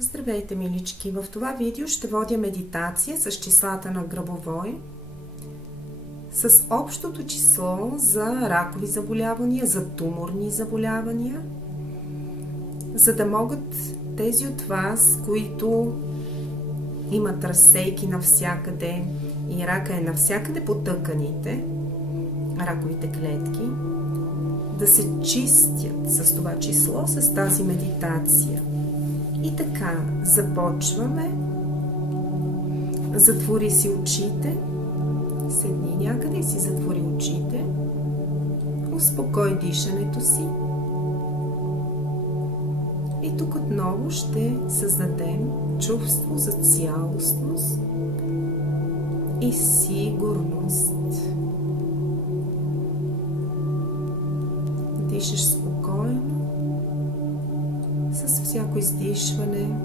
Здравейте, милички! В това видео ще водя медитация с числата на Гробовой, с общото число за ракови заболявания, за туморни заболявания, за да могат тези от вас, които имат разсейки навсякъде и рака е навсякъде по тъканите, раковите клетки, да се чистят с това число, с тази медитация. И така, започваме. Затвори си очите. Седни някъде и си затвори очите. Успокой дишането си. И тук отново ще създадем чувство за цялостност и сигурност. Дишаш спокойно. С всяко издишване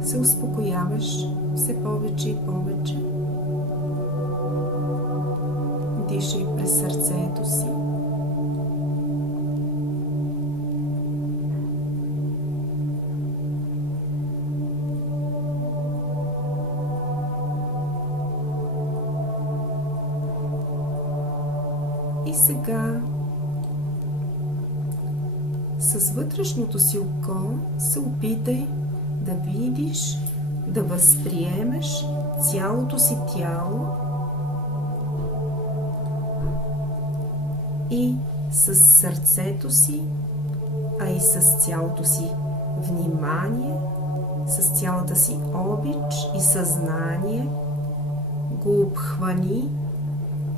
се успокояваш все повече и повече. Дишай през сърцето си. И сега с вътрешното си око се опитай да видиш, да възприемеш цялото си тяло и с сърцето си, а и с цялото си внимание, с цялата си обич и съзнание го обхвани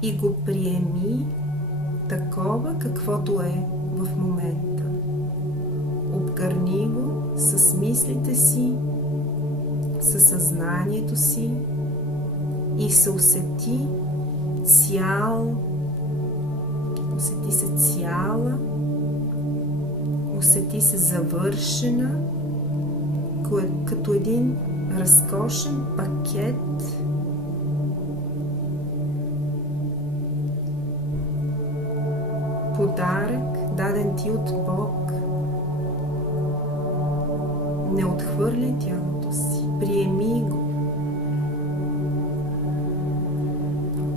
и го приеми такова, каквото е в момента. Обгърни го с мислите си, със съзнанието си и се усети цял, усети се цяла, усети се завършена, като един разкошен пакет, подарък, даден ти от Бог. Не отхвърляй тялото си, приеми го.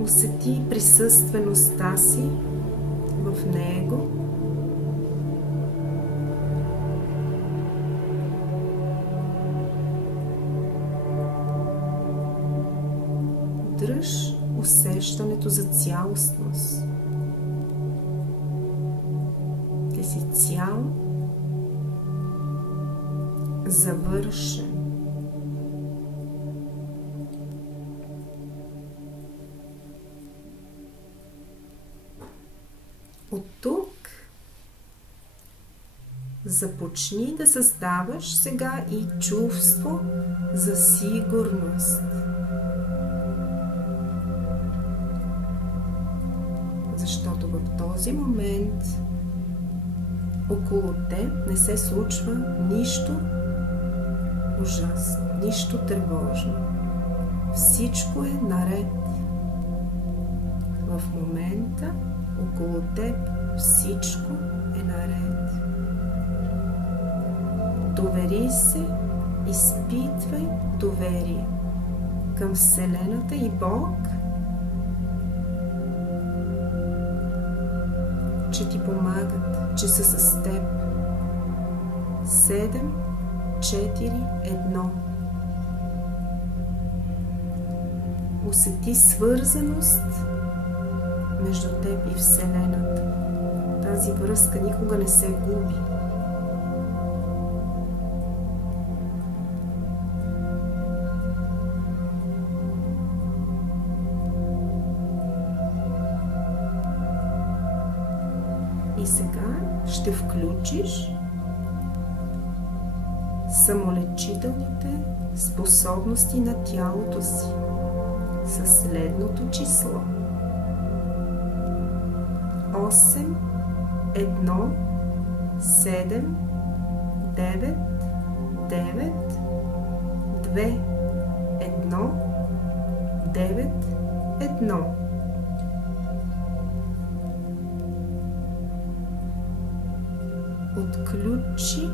Усети присъствеността си в него. Дръж усещането за цялостност. Ти си цял, завършен. От тук започни да създаваш сега и чувство за сигурност. Защото в този момент около теб не се случва нищо ужасно, нищо тревожно. Всичко е наред. В момента около теб всичко е наред. Довери се, изпитвай доверие към Вселената и Бог, че ти помагат, че са с теб. 7, 4, 1. Усети свързаност между теб и Вселената. Тази връзка никога не се губи. И сега ще включиш самолечителните способности на тялото си със следното число: 8, 1, 7, 9, 9, 2, 1, 9, 1. Отключи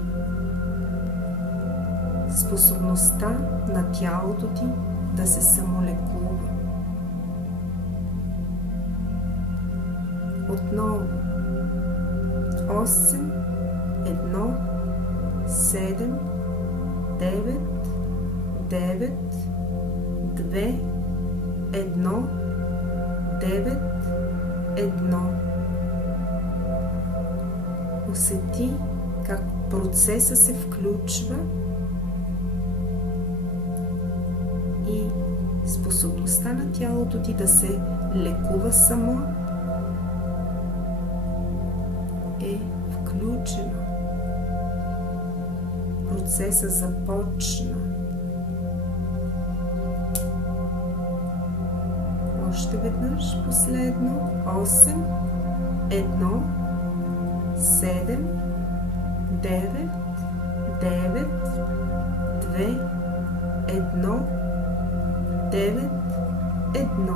способността на тялото ти да се самолекува. Отново. 8, 1, 7, 9, 9, 2, 1, 9, 1. Усети как процесът се включва и способността на тялото ти да се лекува само е включена. Процесът започна. Още веднъж, последно. 8, 1, 7, 9, 9, 2, 1, 9, 1.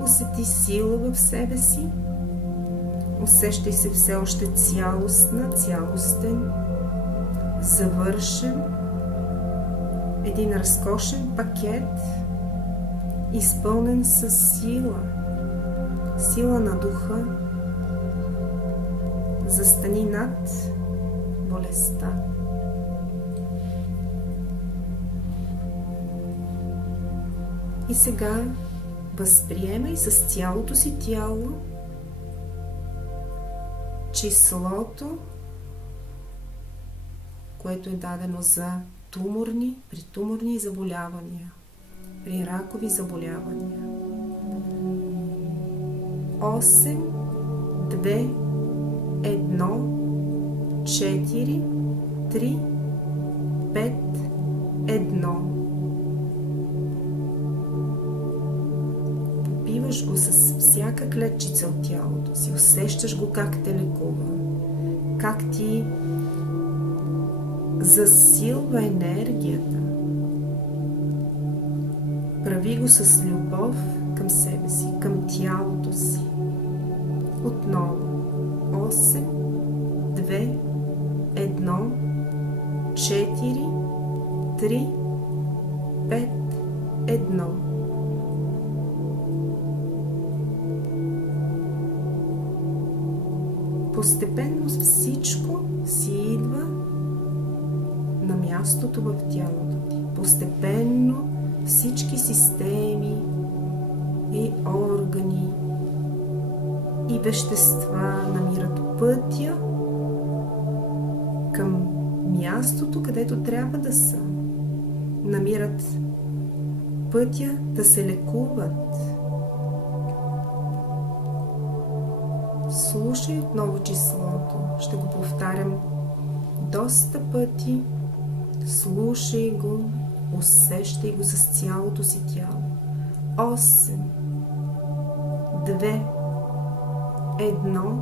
Усети сила в себе си. Усещай се все още цялостна, цялостен, завършен, един разкошен пакет, изпълнен с сила, сила на духа. Застани над болестта. И сега възприемай с цялото си тяло числото, което е дадено за при туморни заболявания, при ракови заболявания. 8, 2, 1, 4, 3, 5, 1. Попиваш го с всяка клетчица от тялото си. Усещаш го как те лекува. Как ти засилва енергията. Прави го с любов към себе си, към тялото си. Отново. 8, 2, 1, 4, 3, 5, 1. Постепенно всичко си идва на мястото в тялото ти. Постепенно всички системи и органи и вещества намират пътя към мястото, където трябва да са. Намират пътя да се лекуват. Слушай отново числото. Ще го повтарям доста пъти. Слушай го, усещай го с цялото си тяло. 8, 2, 1,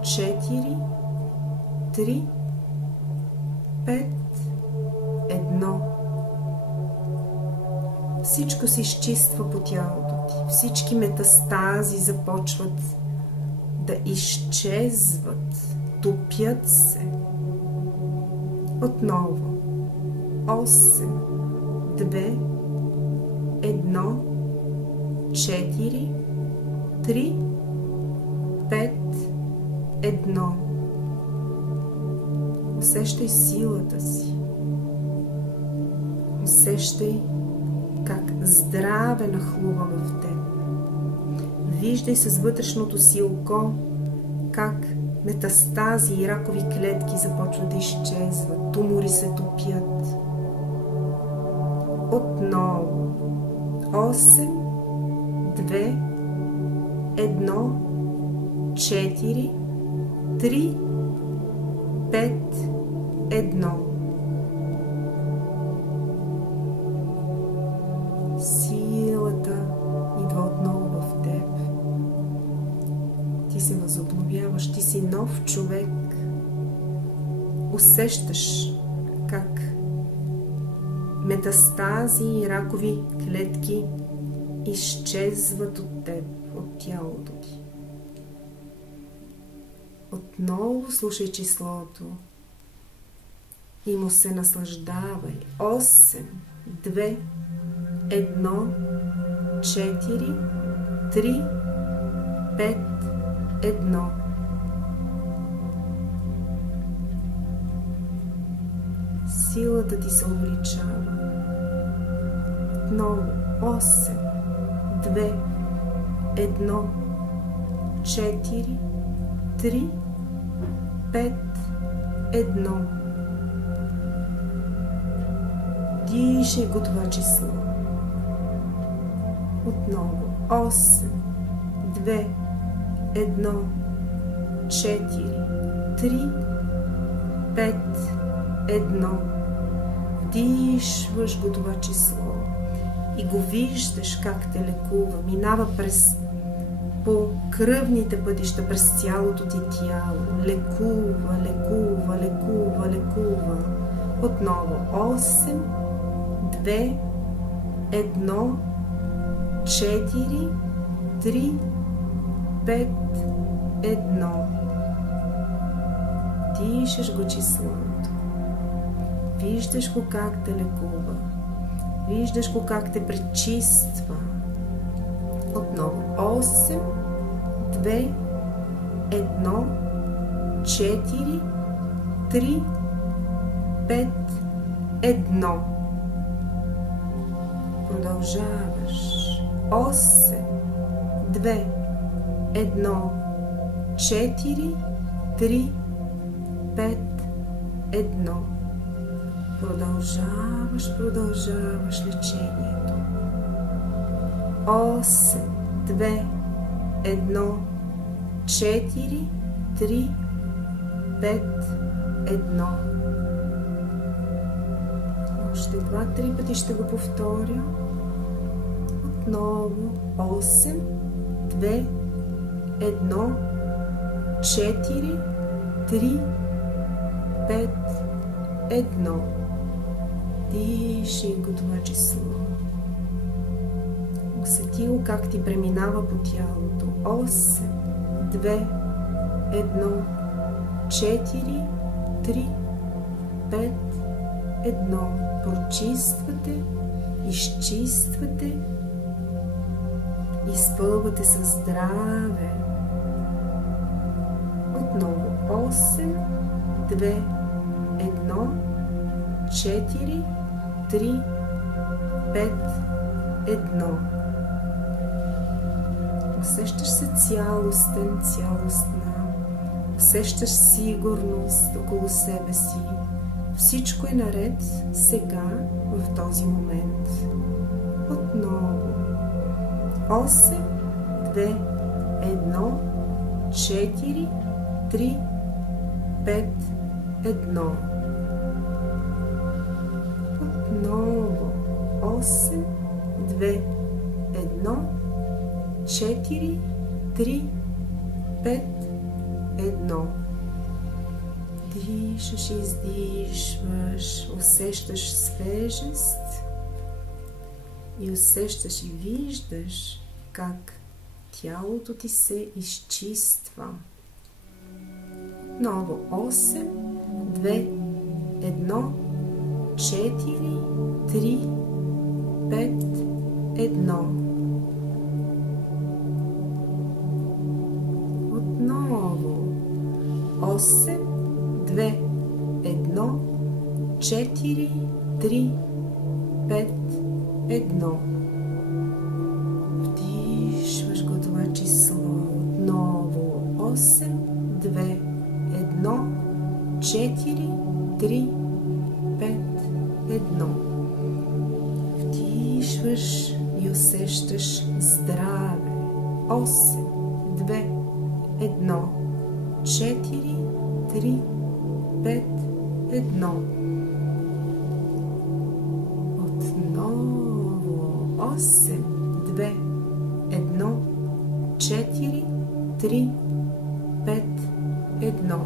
4, 3, 5, 1. Всичко се изчиства по тялото ти. Всички метастази започват да изчезват, топят се. Отново. 8, 2, 1, 4, 3, 5, 1. Усещай силата си. Усещай как здраве нахлува в теб. Виждай с вътрешното си око как метастази и ракови клетки започват да изчезват, тумори се топят. Отново. 8, 2, 1, 4, 3, 5, 1. Силата идва отново в теб. Ти се възобновяваш, ти си нов човек. Усещаш как метастази и ракови клетки изчезват от теб, от тялото ти. Отново слушай числото и му се наслаждавай. 8, 2, 1, 4, 3, 5, 1. Силата ти се увеличава. Отново. 8, 2, 1, 4, 3, 5, 1. Дишай го това число. Отново. 8, 2, 1, 4, 3, 5, 1. Вдишваш го това число и го виждаш как те лекува. Минава по кръвните пътища, през цялото ти тяло. Лекува, лекува, лекува, лекува. Отново. 8, 2, 1, 4, 3, 5, 1. Дишаш го числото. Виждаш го как те лекува. Виждаш го как те пречиства. Отново. 8, 2, 1, 4, 3, 5, 1. Продължаваш. 8, 2, 1, 4, 3, 5, 1. Продължаваш лечението. 8, 2, 1, 4, 3, 5, 1. Още 2-3 пъти ще го повторя. Отново. 8, 2, 1, 4, 3, 5, 1. Дишай го това число. Усети го как ти преминава по тялото. 8, 2, 1, 4, 3, 5, 1. Прочиствате, изчиствате, изпълвате със здраве. Отново. 8, 2, 1, 4, 3, 5, 1. Усещаш се цялостен, цялостна. Усещаш сигурност около себе си. Всичко е наред сега, в този момент. Отново. 8, 2, 1, 4, 3, 5, 1. Отново. 8, 2, 1, 4, 3, 5, 1. Дишаш и издишваш, усещаш свежест и усещаш и виждаш как тялото ти се изчиства. Отново. 8, 2, 1, 4, 3, 5, 1. Отново. 8, 2, 1, 4, 3, 5, 1. Вдишваш го това число. Отново. 8, 2, 1, 4, 3, 5, 1. Вдишваш и усещаш здраве. 8, 2, 1, 4, 3, 5, 1. Отново. 8, 2, 1, 4, 3, 5, 1.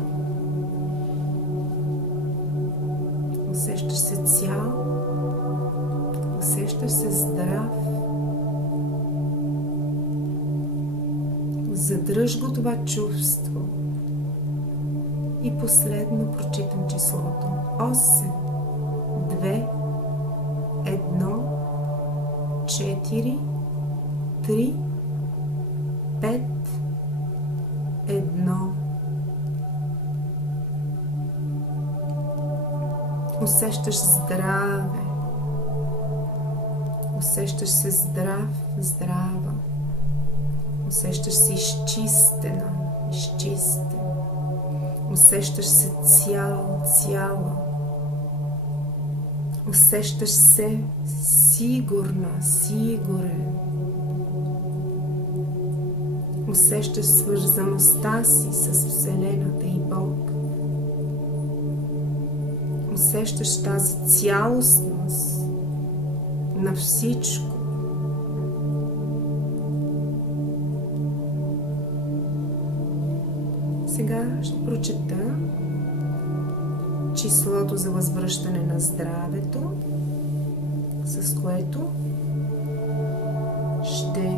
Усещаш се цял, усещаш се здрав. Задръж го това чувство. И последно прочитам числото 8, 2, 1, 4, 3, 5, 1. Усещаш здраве. Усещаш се здрав, здрава. Усещаш се изчистена, изчистен. Усещаш се цял, цяла. Усещаш се сигурна, сигурен. Усещаш свързаността си с Вселената и Бог. Усещаш тази цялостност на всичко. Сега ще прочета числото за възвръщане на здравето, с което ще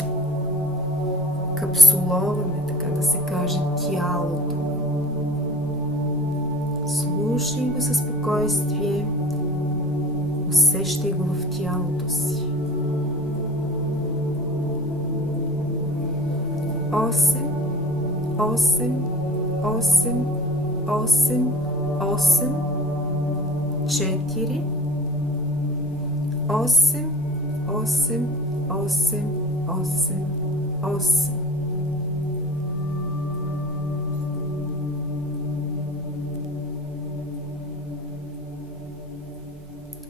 капсуловаме, така да се каже, тялото. Слушай го със спокойствие, усещай го в тялото си. 8, 8, 8, 8, 8, 4, 8, 8, 8, 8, 8.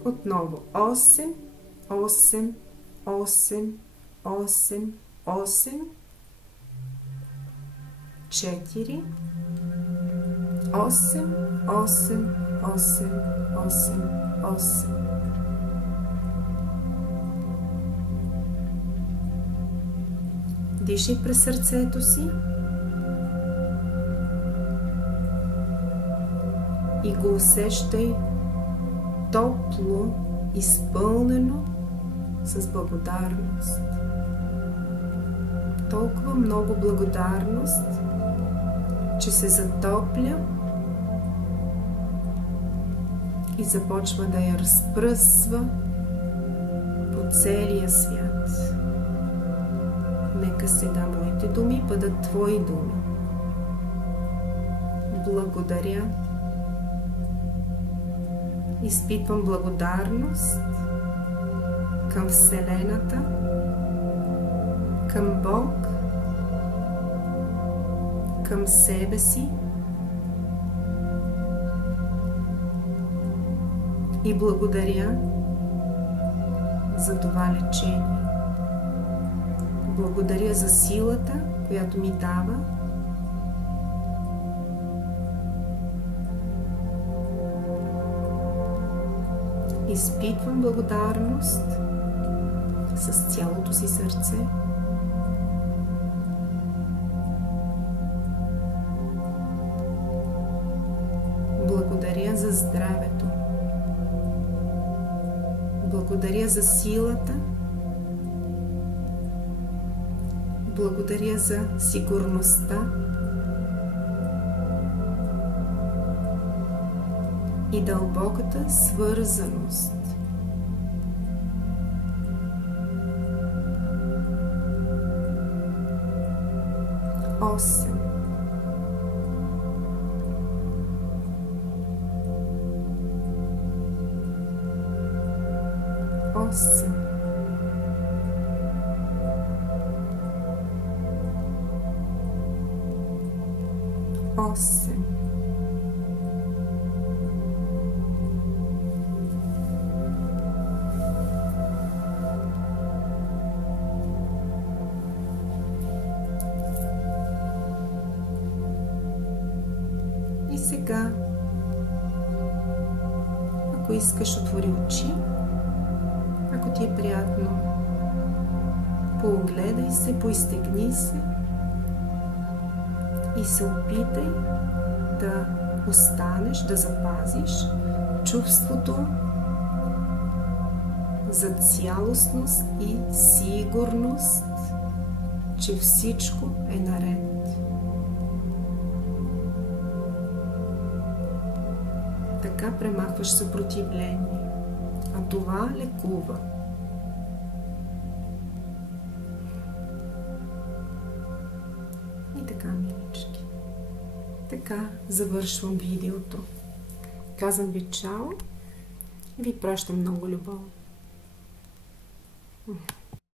Отново 8, 8, 8, 8, 8, 4, 8, 8, 8, 8, 8. Дишай през сърцето си и го усещай топло, изпълнено с благодарност. Толкова много благодарност, че се затопля и започва да я разпръсва по целия свят. Нека сега моите думи бъдат твои думи. Благодаря. Изпитвам благодарност към Вселената, към Бог, към себе си и благодаря за това лечение. Благодаря за силата, която ми дава. Изпитвам благодарност с цялото си сърце. Благодаря за здравето. Благодаря за силата. Благодаря за сигурността и дълбоката свързаност. Осем. Осем. Осем. И сега, ако искаш, отвори очи. Ако ти е приятно, поогледай се, поизтегни се и се опитай да останеш, да запазиш чувството за цялостност и сигурност, че всичко е наред. така премахваш съпротивление. А това лекува. И така, милички. Така завършвам видеото. Казвам ви чао и ви пращам много любов.